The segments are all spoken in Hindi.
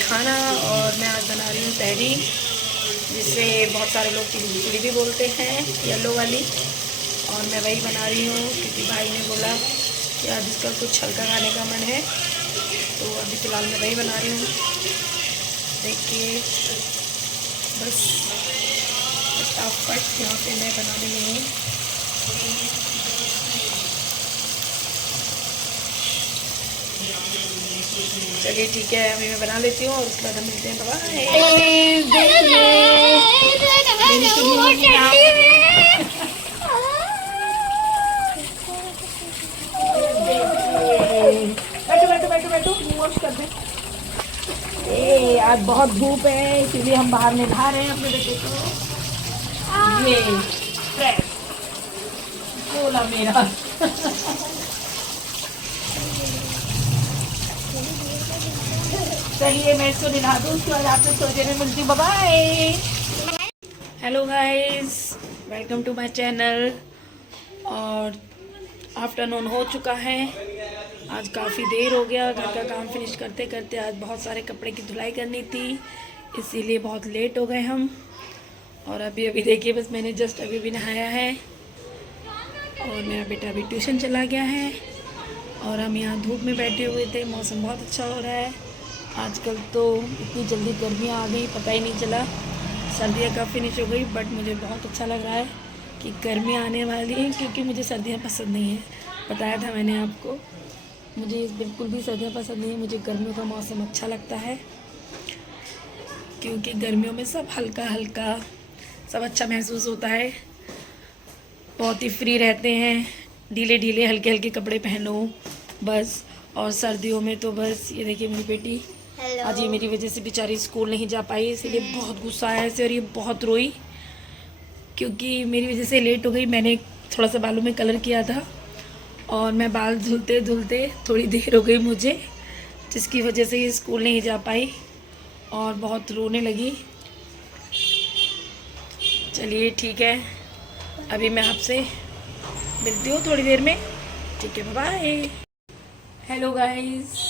खाना और मैं आज बना रही हूँ तहरी, जिसे बहुत सारे लोग खिचड़ी भी बोलते हैं, येलो वाली। और मैं वही बना रही हूँ क्योंकि भाई ने बोला कि आज इसका कुछ हल्का खाने का मन है, तो अभी फ़िलहाल मैं वही बना रही हूँ। देखिए बस फटाफट यहाँ पे मैं बना रही हूँ। चलिए ठीक है, अभी मैं बना लेती हूँ और उसके बाद हम मिलते हैं। बैठो बैठो बैठो बैठो, वॉश कर दे। आज बहुत धूप है इसीलिए हम बाहर निभा रहे हैं अपने बेटे को। ये फ्रेश बोला मेरा। चलिए मैं इसको निभा दूँ, उसके बाद आपसे थोड़ी देर में मिलती हूँ। Bye. Hello guys, welcome to my channel. और आफ्टरनून हो चुका है, आज काफ़ी देर हो गया घर का काम फिनिश करते करते। आज बहुत सारे कपड़े की धुलाई करनी थी, इसीलिए बहुत लेट हो गए हम। और अभी अभी देखिए, बस मैंने जस्ट अभी भी नहाया है और मेरा बेटा अभी ट्यूशन चला गया है। और हम यहाँ धूप में बैठे हुए थे, मौसम बहुत अच्छा हो रहा है। आजकल तो इतनी जल्दी गर्मियाँ आ गई, पता ही नहीं चला। सर्दियाँ कब फिनिश हो गई, बट मुझे बहुत अच्छा लग रहा है कि गर्मियाँ आने वाली हैं, क्योंकि मुझे सर्दियाँ पसंद नहीं हैं। बताया था मैंने आपको, मुझे बिल्कुल भी सर्दियाँ पसंद नहीं है। मुझे गर्मियों का मौसम अच्छा लगता है, क्योंकि गर्मियों में सब हल्का हल्का, सब अच्छा महसूस होता है। बहुत ही फ्री रहते हैं, ढीले ढीले हल्के हल्के कपड़े पहनो बस। और सर्दियों में तो बस, ये देखिए मेरी बेटी आज ये मेरी वजह से बेचारी स्कूल नहीं जा पाई, इसीलिए बहुत गुस्सा आया इसे और ये बहुत रोई, क्योंकि मेरी वजह से लेट हो गई। मैंने थोड़ा सा बालों में कलर किया था और मैं बाल धुलते धुलते थोड़ी देर हो गई मुझे, जिसकी वजह से ये स्कूल नहीं जा पाई और बहुत रोने लगी। चलिए ठीक है, अभी मैं आपसे मिलती हूँ थोड़ी देर में। ठीक है, बाय। हेलो गाइस,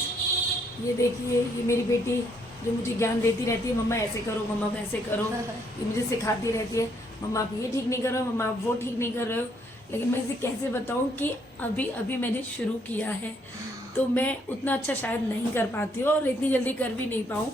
ये देखिए, ये मेरी बेटी जो मुझे ज्ञान देती रहती है, मम्मा ऐसे करो, मम्मा वैसे करो। ये मुझे सिखाती रहती है, मम्मा आप ये ठीक नहीं कर रहे हो, मम्मा आप वो ठीक नहीं कर रहे हो। लेकिन मैं इसे कैसे बताऊं कि अभी अभी मैंने शुरू किया है, तो मैं उतना अच्छा शायद नहीं कर पाती हूँ और इतनी जल्दी कर भी नहीं पाऊँ।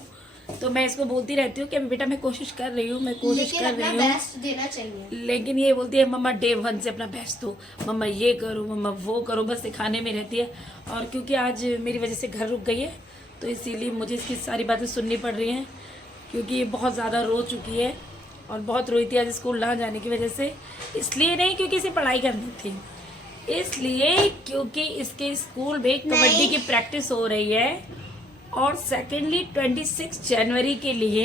तो मैं इसको बोलती रहती हूँ कि अभी बेटा मैं कोशिश कर रही हूँ, मैं कोशिश कर रही हूँ, बेस्ट देना चाहिए। लेकिन ये बोलती है मम्मा डे 1 से अपना बेस्ट दो, मम्मा ये करो, मम्मा वो करो, बस सिखाने में रहती है। और क्योंकि आज मेरी वजह से घर रुक गई है, तो इसीलिए मुझे इसकी सारी बातें सुननी पड़ रही हैं, क्योंकि ये बहुत ज़्यादा रो चुकी है और बहुत रोई थी आज स्कूल ना जाने की वजह से। इसलिए नहीं क्योंकि इसे पढ़ाई करनी थी, इसलिए क्योंकि इसके स्कूल में कबड्डी की प्रैक्टिस हो रही है। और सेकेंडली 26 जनवरी के लिए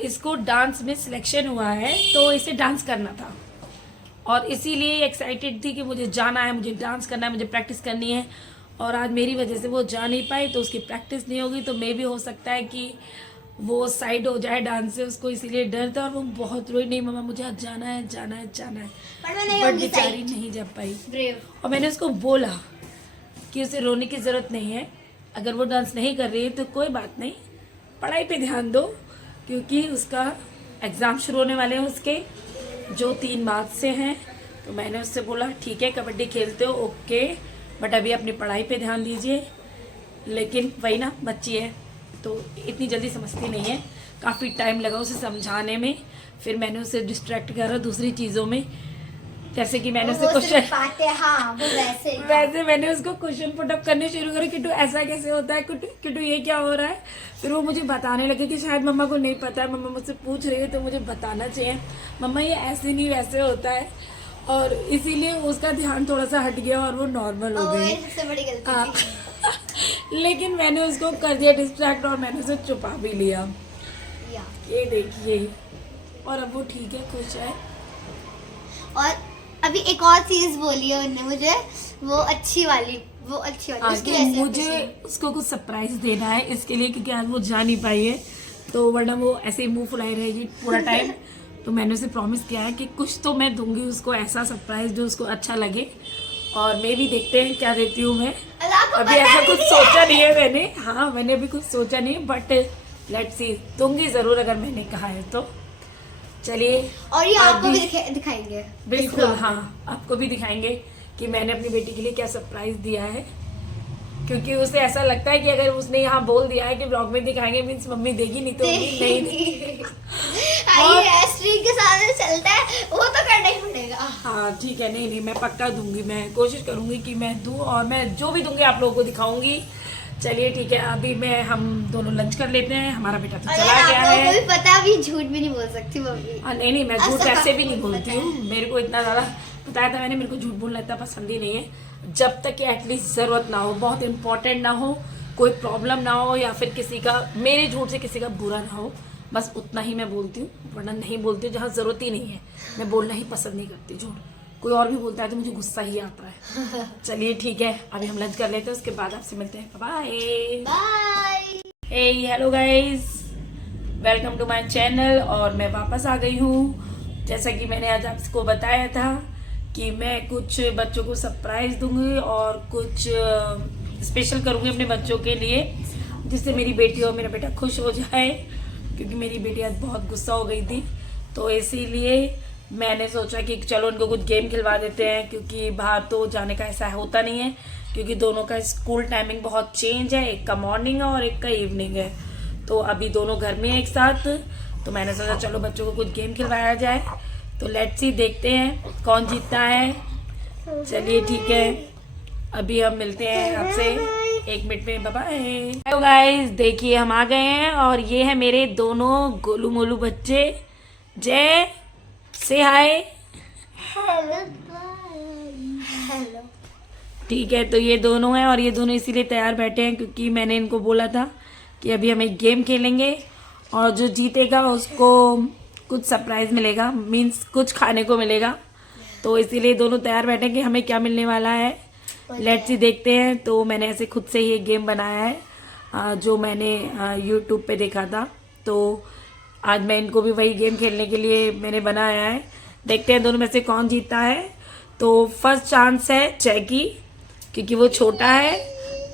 इसको डांस में सिलेक्शन हुआ है, तो इसे डांस करना था और इसीलिए एक्साइटेड थी कि मुझे जाना है, मुझे डांस करना है, मुझे प्रैक्टिस करनी है। और आज मेरी वजह से वो जा नहीं पाई, तो उसकी प्रैक्टिस नहीं होगी, तो मे भी हो सकता है कि वो साइड हो जाए डांस से, उसको इसीलिए डर था। और वो बहुत रोई, नहीं मम्मा मुझे आज जाना है, जाना है, जाना है, बट बेचारी नहीं जा पाई। और मैंने उसको बोला कि उसे रोने की ज़रूरत नहीं है, अगर वो डांस नहीं कर रही है तो कोई बात नहीं, पढ़ाई पे ध्यान दो, क्योंकि उसका एग्ज़ाम शुरू होने वाले हैं उसके, जो 3 मार्च से हैं। तो मैंने उससे बोला ठीक है, कबड्डी खेलते हो ओके, बट अभी अपनी पढ़ाई पे ध्यान दीजिए। लेकिन वही ना, बच्ची है तो इतनी जल्दी समझती नहीं है, काफ़ी टाइम लगा उसे समझाने में। फिर मैंने उसे डिस्ट्रैक्ट करा दूसरी चीज़ों में, जैसे कि मैंने उससे क्वेश्चन, हाँ, वो वैसे मैंने उसको क्वेश्चन पुटअप करने शुरू करे, किट्टू ऐसा कैसे होता है, किट्टू ये क्या हो रहा है। फिर वो मुझे बताने लगे कि शायद मम्मा को नहीं पता है, मम्मा मुझसे पूछ रही है तो मुझे बताना चाहिए, मम्मा ये ऐसे नहीं वैसे होता है। और इसीलिए उसका ध्यान थोड़ा सा हट गया और वो नॉर्मल हो गई। सबसे बड़ी गलती थी। लेकिन मैंने उसको कर दिया डिस्ट्रैक्ट और मैंने उसे छुपा भी लिया। ये देखिए, और अब वो ठीक है, खुश है। और अभी एक और चीज बोली है उन्होंने मुझे, वो अच्छी वाली आगे मुझे उसको कुछ सरप्राइज देना है इसके लिए, क्योंकि आज वो जा नहीं पाई है, तो वरना वो ऐसे ही मुंह फुलाई रहेगी पूरा टाइम। तो मैंने उसे प्रॉमिस किया है कि कुछ तो मैं दूंगी उसको, ऐसा सरप्राइज जो उसको अच्छा लगे। और मैं भी देखते हैं क्या देती हूँ मैं। अभी ऐसा कुछ सोचा नहीं है मैंने, हाँ मैंने अभी कुछ सोचा नहीं, बट लेट्स सी, दूंगी जरूर अगर मैंने कहा है तो। चलिए, और ये आपको अभी- भी दिखाएंगे बिल्कुल इस vlog हाँ, में। आपको भी दिखाएंगे कि मैंने अपनी बेटी के लिए क्या सरप्राइज दिया है, क्योंकि उसे ऐसा लगता है कि अगर उसने यहाँ बोल दिया है कि ब्लॉग में दिखाएंगे मीन्स मम्मी देगी नहीं, तो नहीं ये स्ट्रीक के साथ जो चलता है वो तो करना ही पड़ेगा। हाँ ठीक है, नहीं मैं पक्का दूंगी, मैं कोशिश करूंगी कि मैं दूं, और मैं जो भी दूंगी आप लोगों को दिखाऊंगी। चलिए ठीक है, अभी हम दोनों लंच कर लेते हैं, हमारा बेटा तो और चला यार गया आप लोगों को है। भी पता है, अभी झूठ भी नहीं बोल सकती मम्मी। नहीं मैं झूठ ऐसा ऐसे भी नहीं आपको बोलती पता हूँ, मेरे को इतना ज़्यादा बताया था मैंने, मेरे को झूठ बोलना इतना पसंद ही नहीं है, जब तक कि एटलीस्ट ज़रूरत ना हो, बहुत इंपॉर्टेंट ना हो, कोई प्रॉब्लम ना हो, या फिर किसी का, मेरे झूठ से किसी का बुरा ना हो, बस उतना ही मैं बोलती हूँ, वरना नहीं बोलती हूँ जहाँ ज़रूरत ही नहीं है। मैं बोलना ही पसंद नहीं करती झूठ, कोई और भी बोलता है तो मुझे गुस्सा ही आता है। चलिए ठीक है, अभी हम लंच कर लेते हैं, उसके बाद आपसे मिलते हैं, bye bye. Hey hello guys, welcome to my channel. और मैं वापस आ गई हूँ, जैसा कि मैंने आज आपको बताया था कि मैं कुछ बच्चों को सरप्राइज दूंगी और कुछ स्पेशल करूंगी अपने बच्चों के लिए, जिससे मेरी बेटी और मेरा बेटा खुश हो जाए, क्योंकि मेरी बेटी आज बहुत गुस्सा हो गई थी, तो इसीलिए मैंने सोचा कि चलो उनको कुछ गेम खिलवा देते हैं, क्योंकि बाहर तो जाने का ऐसा होता नहीं है, क्योंकि दोनों का स्कूल टाइमिंग बहुत चेंज है, एक का मॉर्निंग है और एक का इवनिंग है, तो अभी दोनों घर में एक साथ, तो मैंने सोचा चलो बच्चों को कुछ गेम खिलवाया जाए। तो लेट्स सी, देखते हैं कौन जीतता है। चलिए ठीक है, अभी हम मिलते हैं आपसे 1 मिनट में, बाय बाय। हेलो गाइस, देखिए हम आ गए हैं, और ये है मेरे दोनों गोलू मोलू बच्चे। जय से हाय। Hello hello. ठीक है, तो ये दोनों हैं, और ये दोनों इसीलिए तैयार बैठे हैं क्योंकि मैंने इनको बोला था कि अभी हम एक गेम खेलेंगे, और जो जीतेगा उसको कुछ सरप्राइज मिलेगा, मीन्स कुछ खाने को मिलेगा, तो इसीलिए दोनों तैयार बैठे हैं कि हमें क्या मिलने वाला है। लेट्स सी, देखते हैं। तो मैंने ऐसे खुद से ही एक गेम बनाया है, जो मैंने यूट्यूब पे देखा था, तो आज मैं इनको भी वही गेम खेलने के लिए मैंने बनाया है। देखते हैं दोनों में से कौन जीतता है। तो फर्स्ट चांस है जय की, क्योंकि वो छोटा है,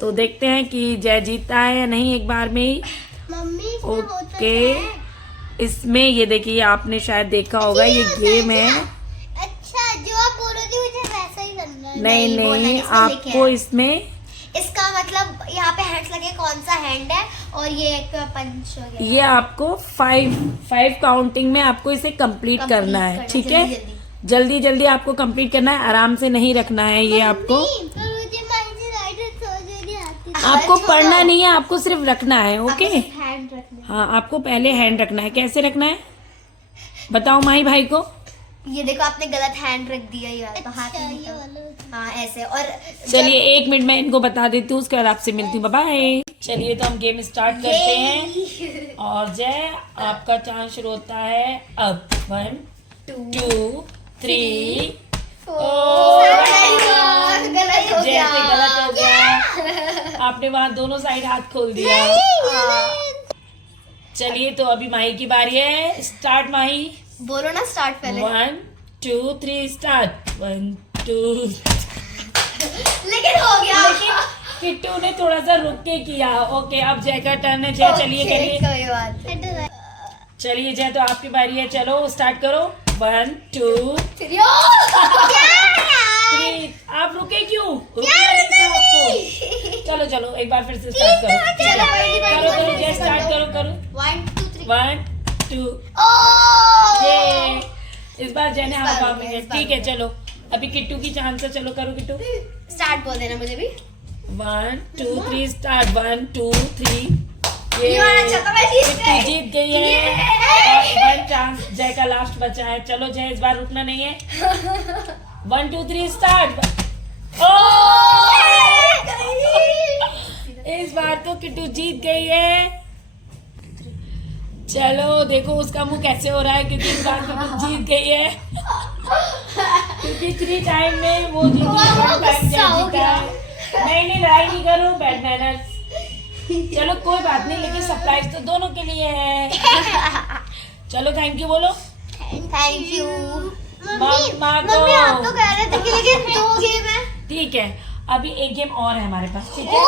तो देखते हैं कि जय जीतता है या नहीं एक बार में ही। मम्मी ओके, इसमें ये देखिए, आपने शायद देखा होगा, ये गेम है। अच्छा, जो आप बोल रहे थे मुझे वैसा ही करना है। नहीं वो नहीं, इसमें लिखे आपको है। इसमें, इसका मतलब यहाँ पे हैंड्स लगे, कौन सा हैंड है, और ये एक पंच हो गया। ये आपको 5 काउंटिंग में आपको इसे कंप्लीट करना है, ठीक है। जल्दी जल्दी आपको कंप्लीट करना है, आराम से नहीं रखना है ये आपको। आपको पढ़ना नहीं है, आपको सिर्फ रखना है, ओके। हैंड रखना। हाँ, आपको पहले हैंड रखना है। कैसे रखना है बताओ माही भाई को। ये देखो, आपने गलत हैंड रख दिया, ये वाला हाथ नहीं था। हाँ ऐसे। और चलिए 1 मिनट में इनको बता देती हूँ, उसके बाद आपसे मिलती हूँ, बाय। चलिए तो हम गेम स्टार्ट करते हैं, और जय आपका चांस शुरू होता है अब। 1 2 3 गलत हो गया। जैसे गलत हो गया, आपने वहाँ दोनों साइड हाथ खोल दिया। चलिए तो अभी माही की बारी है, स्टार्ट माही। बोलो ना स्टार्ट पहले। 1 2 3 स्टार्ट। 1 2। लेकिन हो गया। किट्टू ने थोड़ा सा रुक के किया। ओके, अब जय का टर्न है। जय चलिए करिए। कोई बात नहीं। चलिए जय, तो आपकी बारी है, चलो स्टार्ट करो। 1 2 3। आप रुके क्यों? रुकना नहीं था आपको। चलो चलो एक बार फिर से स्टार्ट करो। ठीक है, करो करो जय, स्टार्ट करो करो। 1 2 3। 1 2। ये इस बार जय ने हाथ मार लिया। ठीक है, चलो अभी किट्टू की चांस है, चलो करो किट्टू। स्टार्ट बोल देना मुझे भी। 1 2 3 स्टार्ट। 1 2 3। ये वाला अच्छा था, मैं जीत किट्टू गई। जीत गई है, और 1 चांस जय का लास्ट बचा है। चलो जय, इस बार रुकना नहीं है। 1 2 3 स्टार्ट। इस बार तो किट्टू जीत गई है। चलो देखो उसका मुंह कैसे हो रहा है, क्योंकि इस बार किट्टू जीत गई है, क्योंकि 3 टाइम में वो जीती है, 1 टाइम जय जीता है। नहीं लड़ाई नहीं करो, बैड मैनर्स। चलो कोई बात नहीं, लेकिन सरप्राइज तो दोनों के लिए है। चलो थैंक यू बोलो। Thank you. माँ को। मम्मी आप तो कह रहे थे कि लेकिन 2 गेम है। ठीक है, अभी एक गेम और है हमारे पास, ठीक है।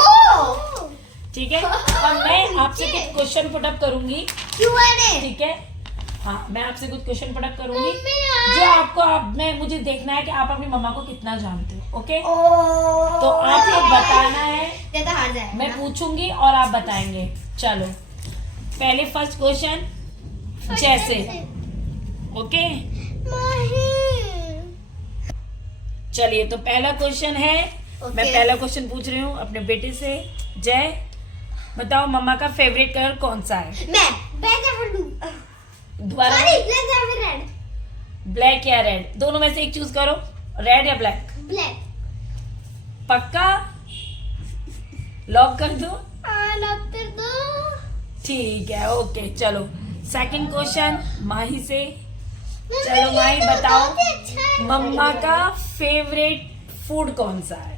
ठीक है। और मैं आपसे कुछ क्वेश्चन पुट अप करूंगी, Q&A। ठीक है। हाँ, मैं आपसे कुछ क्वेश्चन पुट अप करूंगी मम्मी यार। जो आपको मैं मुझे देखना है कि आप अपनी मम्मा को कितना जानते हो। ओके, ओह। तो आपको बताना है, ये तो हार जाएगा। मैं पूछूंगी और आप बताएंगे। चलो, पहले फर्स्ट क्वेश्चन जैसे, ओके। चलिए, तो पहला क्वेश्चन है, मैं पहला क्वेश्चन पूछ रही हूँ अपने बेटे से। जय, बताओ मम्मा का फेवरेट कलर कौन सा है? मैं दोबारा, रेड। ब्लैक या रेड, दोनों में से एक चूज करो, रेड या ब्लैक। ब्लैक। पक्का लॉक कर दो? लॉक कर दो। ठीक है, ओके। चलो, सेकंड क्वेश्चन माही से। चलो माही, बताओ मम्मा का फेवरेट फूड कौन सा है?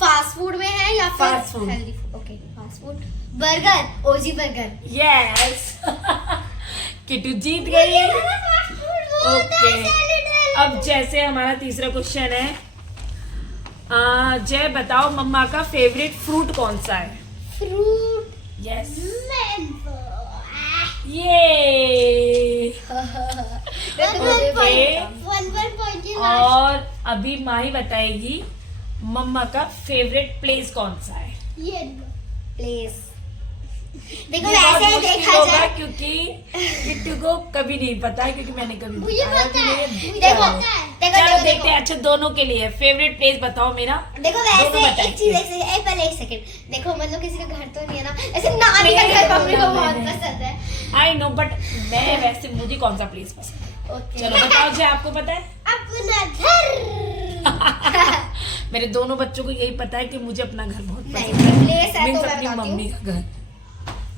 फास्ट फूड में है या फिर fast food? Healthy food? Okay, fast food. Burger, OG burger. Yes. Kittu जीत गई। ओके, अब जैसे हमारा तीसरा क्वेश्चन है, जय बताओ मम्मा का फेवरेट फ्रूट कौन सा है? फ्रूट। Yes, mango. ये। और अभी माही बताएगी मम्मा का फेवरेट प्लेस कौन सा है? प्लेस। देखो ये बहुत वैसे मुश्किल देखा होगा जाए, क्योंकि किट्टू को कभी नहीं पता है, क्योंकि मैंने कभी मुझे बताया पता भी है। नहीं। देखो चलो देखते हैं। अच्छा, दोनों के लिए फेवरेट प्लेस बताओ मेरा। देखो दोनों वैसे बताइए। एक चीज, पहले एक सेकंड। देखो मतलब किसी का घर तो नहीं है ना, ऐसे नानी का घर मम्मी को बहुत पसंद है। आई नो, बट मैं वैसे मुझे कौन सा प्लेस पसंद है? ओके। चलो बताओ, जी आपको पता है? अपना घर। मेरे दोनों बच्चों को यही पता है कि मुझे अपना घर बहुत नहीं, पसंद है। प्लेस है मीन्स तो मैं अपनी बताती मम्मी हूँ। का घर।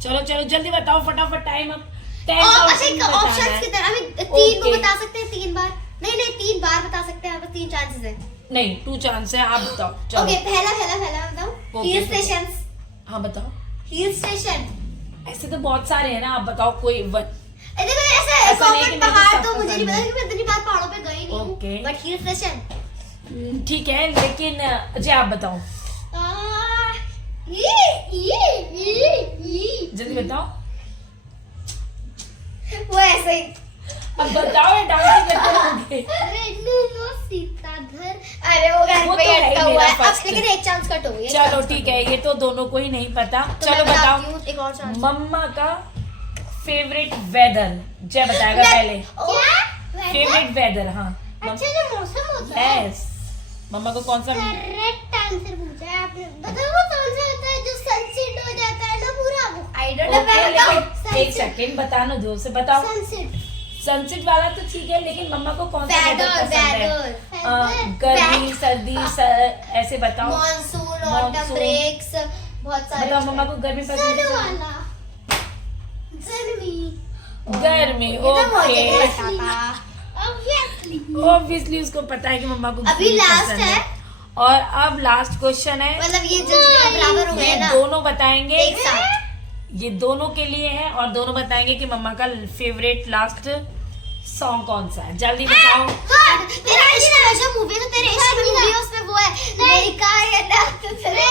चलो चलो जल्दी बताओ, फटाफट, टाइम अब 10 अच्छा, ऑप्शंस की तरह अभी 3 को Okay. बता सकते हैं 3 बार। नहीं 3 बार बता सकते हैं, अब 3 चांसेस है। नहीं, 2 चांस है, आप बताओ। चलो। ओके, पहला बताओ। Okay, हिल बताओ। स्टेशंस। हाँ बताओ। Hill station. ऐसे तो बहुत सारे हैं ना, आप बताओ कोई वन। देखो ऐसे ऐसा नहीं कि कॉमन मेरे को पहाड़ सब तो मुझे नहीं पसंद पता है। क्योंकि मैं इतनी बार पहाड़ों पे गई नहीं हूँ। Okay. But hill station. ठीक है, लेकिन जी आप बताओ, जल्दी बताओ। वो ऐसे ही। अब बताओ, ये डांसिंग करते रहोगे। सीताधर। अरे वो घर वो पे तो है ही अटका हुआ मेरा है। अब first। लेकिन एक चांस कट हो गई। चलो ठीक है, ये तो दोनों को ही नहीं पता। तो चलो मैं बताओ, बताती हूँ, एक और चांस। मम्मा का फेवरेट वेदर जय बताएगा पहले। क्या? फेवरेट वेदर, हाँ। अच्छा, जो मौसम होता है। यस, मम्मा को कौन सा? करेक्ट आंसर पूछा है आपने। बताओ वो कौन सा होता है जो सनसेट हो जाता है ना पूरा वो? I don't know. ओके, लेकिन एक सेकंड बताना, जोर से बताओ। सनसेट। सनसेट वाला तो ठीक है, लेकिन मम्मा को कौन सा वेदर वेदर, पसंद है? वेदर। गर्मी, सर्दी, ऐसे बताओ। Monsoon, autumn Monsoon। ब्रेक्स, बहुत सारे। बताओ मम्मा को गर्मी पसंद है? वाला। गर्मी। गर्मी, ये तो मुझे ओके। पता था। Obviously। ऑब्वियसली उसको पता है कि मम्मा को अभी गर्मी लास्ट पसंद है। और अब लास्ट क्वेश्चन है, मतलब ये जो बराबर हो गए ये ना दोनों बताएंगे एक साथ। ये दोनों के लिए है, और दोनों बताएंगे कि मम्मा का फेवरेट लास्ट सॉन्ग कौन सा है। जल्दी बताओ। तेरा इश्क है जो मूवी है, तो तेरे इश्क की मूवी है, उसमें वो है मेरी कार या डॉक्टर तेरे।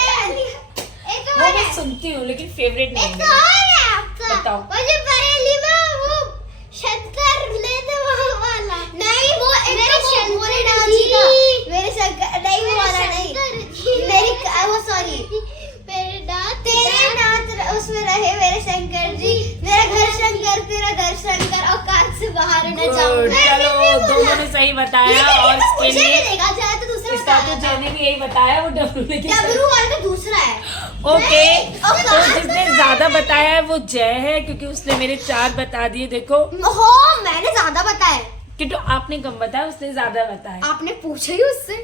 एक वो मैं सुनती हूँ, लेकिन फेवरेट नहीं है। है आपका। बताओ। मुझे बरेली में वो शंकर लेने वाला। नहीं, वो मेरे शंकर जी का। मेरे शंकर नहीं, वो वाला नहीं। मेरी वो सॉरी, मेरे दांत, तेरे दांत उसमें रहे मेरे शंकर जी। मेरा घर शंकर, तेरा घर शंकर, औकात से बाहर न जाऊं। Good, चलो दोनों ने सही बताया, और इसके मुझे लिए भी देखा जाए तो दूसरा इसका बता तो देता। जैने भी यही बताया, वो डब्लू ने किया। डब्लू वाला तो दूसरा है। ओके, नहीं, तो जिसने ज्यादा बताया है वो जय है, क्योंकि उसने मेरे 4 बता दिए। देखो, हो, मैंने ज्यादा बताया। किंतु आपने कम बताया, उसने ज्यादा बताया। आपने पूछा ही उससे।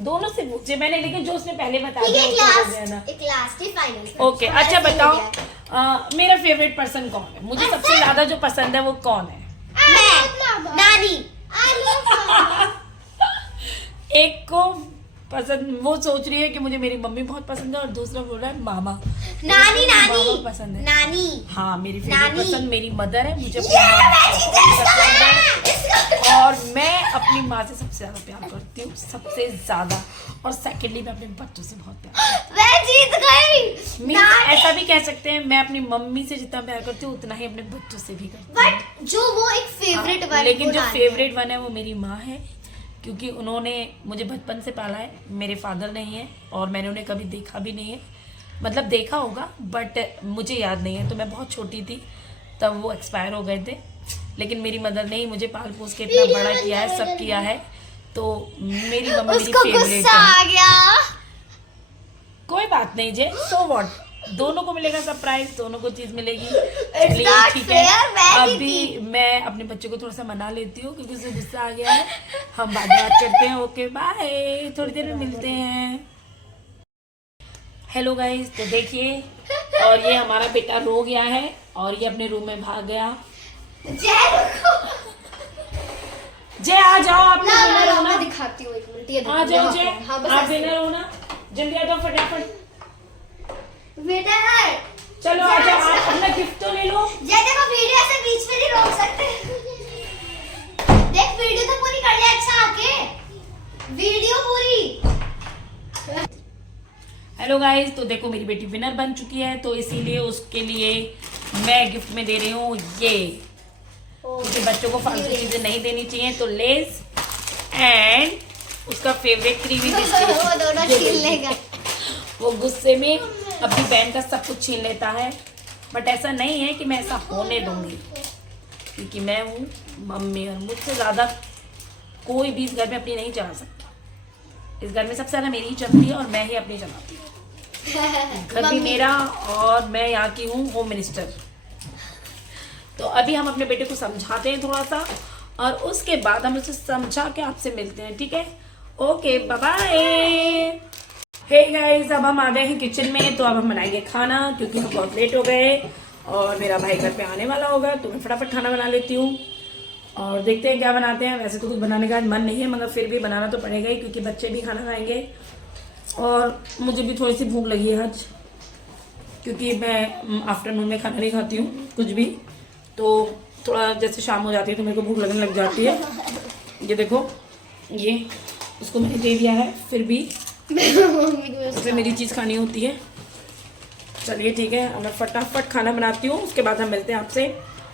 दोनों से पूछे मैंने, लेकिन जो उसने पहले बताया ठीक है, वो तो हो गया ना। एक लास्ट ही फाइनल। ओके, अच्छा बताओ, मेरा फेवरेट पर्सन कौन है? मुझे सबसे ज्यादा जो पसंद है वो कौन है? मैं, नानी। एक को पसंद, वो सोच रही है कि मुझे मेरी मम्मी बहुत पसंद है, और दूसरा बोल रहा है मामा। नानी, मामा नानी पसंद है। नानी। हाँ, मेरी फेवरेट नानी। पसंद मेरी मदर है। मुझे अपनी ये माँ मैं बहुत जीत गई, पसंद है, इसका- और मैं अपनी माँ से सबसे ज्यादा प्यार करती हूँ, सबसे ज्यादा। और सेकेंडली मैं अपने बच्चों से बहुत प्यार करती मैं जीत गई। मीन्स ऐसा भी कह सकते हैं, मैं अपनी मम्मी से जितना प्यार करती हूँ उतना ही अपने बच्चों से भी करती हूँ। बट जो वो एक फेवरेट वन, लेकिन जो फेवरेट वन है वो मेरी माँ है, क्योंकि उन्होंने मुझे बचपन से पाला है। मेरे फादर नहीं है और मैंने उन्हें कभी देखा भी नहीं है, मतलब देखा होगा बट मुझे याद नहीं है। तो मैं बहुत छोटी थी तब वो एक्सपायर हो गए थे, लेकिन मेरी मदर ने ही मुझे पाल पोस के इतना बड़ा किया है, सब किया है। तो मेरी मम्मी मेरी फेवरेट गुस्सा है। आ गया। कोई बात नहीं जे, सो व्हाट, दोनों को मिलेगा सरप्राइज, दोनों को चीज मिलेगी। चलिए not ठीक fair, है, मैं अभी मैं अपने बच्चे को थोड़ा सा मना लेती हूँ क्योंकि उसे गुस्सा आ गया है। हम बाद में बात करते हैं। ओके बाय, थोड़ी देर में मिलते हैं। हेलो गाइस, तो देखिए, और ये हमारा बेटा रो गया है और ये अपने रूम में भाग गया। जय आ जाओ, आप विनर हो ना, दिखाती हूँ एक मिनट, ये आ जाओ जय, हाँ, बस आप विनर हो ना, जल्दी आ जाओ फटाफट। बेटा है, चलो आ जाओ, आप अपना गिफ्ट तो ले लो। जय देखो वीडियो ऐसे बीच में नहीं रोक सकते। देख वीडियो तो पूरी कर ले, अच्छा आके वीडियो पूरी। हेलो गाइस, तो देखो मेरी बेटी विनर बन चुकी है, तो इसीलिए उसके लिए मैं गिफ्ट में दे रही हूँ ये, क्योंकि बच्चों को फालतू चीजें नहीं देनी चाहिए। तो लेस एंड उसका फेवरेट क्रीमी बिस्किट, वो दोनों छीन लेगा। वो गुस्से में अपनी बहन का सब कुछ छीन लेता है, बट ऐसा नहीं है कि मैं ऐसा होने दूंगी, क्योंकि मैं हूँ मम्मी और मुझसे ज़्यादा कोई भी इस घर में अपनी नहीं चला सकता। इस घर में सबसे ज़्यादा मेरी ही चलती है और मैं ही अपनी चलाती हूँ। घर भी मेरा और मैं यहाँ की हूँ होम मिनिस्टर। तो अभी हम अपने बेटे को समझाते हैं थोड़ा सा और उसके बाद हम उसे समझा के आपसे मिलते हैं, ठीक है? Okay bye bye. Hey guys, अब हम आ गए हैं किचन में, तो अब हम बनाएंगे खाना क्योंकि हम बहुत लेट हो गए और मेरा भाई घर पे आने वाला होगा, तो मैं फटाफट खाना बना लेती हूँ और देखते हैं क्या बनाते हैं। वैसे तो कुछ बनाने का मन नहीं है, मगर फिर भी बनाना तो पड़ेगा ही क्योंकि बच्चे भी खाना खाएंगे और मुझे भी थोड़ी सी भूख लगी है आज, क्योंकि मैं आफ्टरनून में खाना नहीं खाती हूँ कुछ भी, तो थोड़ा जैसे शाम हो जाती है तो मेरे को भूख लगने लग जाती है। ये देखो, ये उसको मैंने दे दिया है, फिर भी उसे मेरी चीज़ खानी होती है। चलिए ठीक है, अब मैं फटाफट खाना बनाती हूँ, उसके बाद हम मिलते हैं आपसे।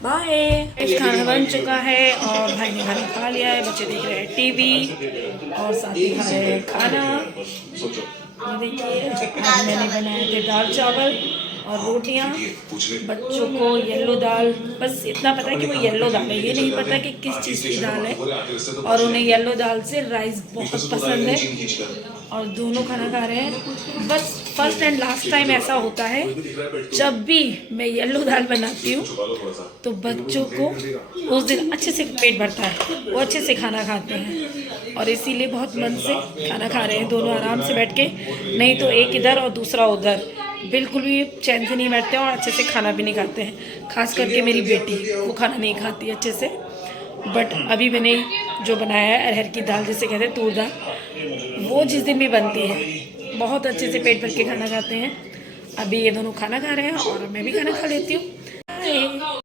बाय। खाना बन चुका है और भाई ने खाना खा लिया है, बच्चे देख रहे हैं टीवी और साथ ही खा रहे हैं खाना। ये देखिए, आज मैंने बनाए थे दाल चावल और रोटियां। बच्चों को येलो दाल, बस इतना पता है कि वो येलो दाल है, ये नहीं पता कि किस चीज़ की दाल है, और उन्हें येलो दाल से राइस बहुत पसंद है और दोनों खाना खा रहे हैं। बस फर्स्ट एंड लास्ट टाइम ऐसा होता है, जब भी मैं येलो दाल बनाती हूँ तो बच्चों को उस दिन अच्छे से पेट भरता है, वो अच्छे से खाना खाते हैं और इसीलिए बहुत मन से खाना खा रहे हैं दोनों आराम से बैठ के, नहीं तो एक इधर और दूसरा उधर, बिल्कुल भी चैन से नहीं बैठते हैं और अच्छे से खाना भी नहीं खाते हैं। खास करके मेरी बेटी, वो खाना नहीं खाती अच्छे से। बट अभी मैंने जो बनाया है अरहर की दाल, जिसे कहते हैं तूर दाल, वो जिस दिन भी बनती है बहुत अच्छे से पेट भर के खाना खाते हैं। अभी ये दोनों खाना खा रहे हैं और मैं भी खाना खा लेती हूँ।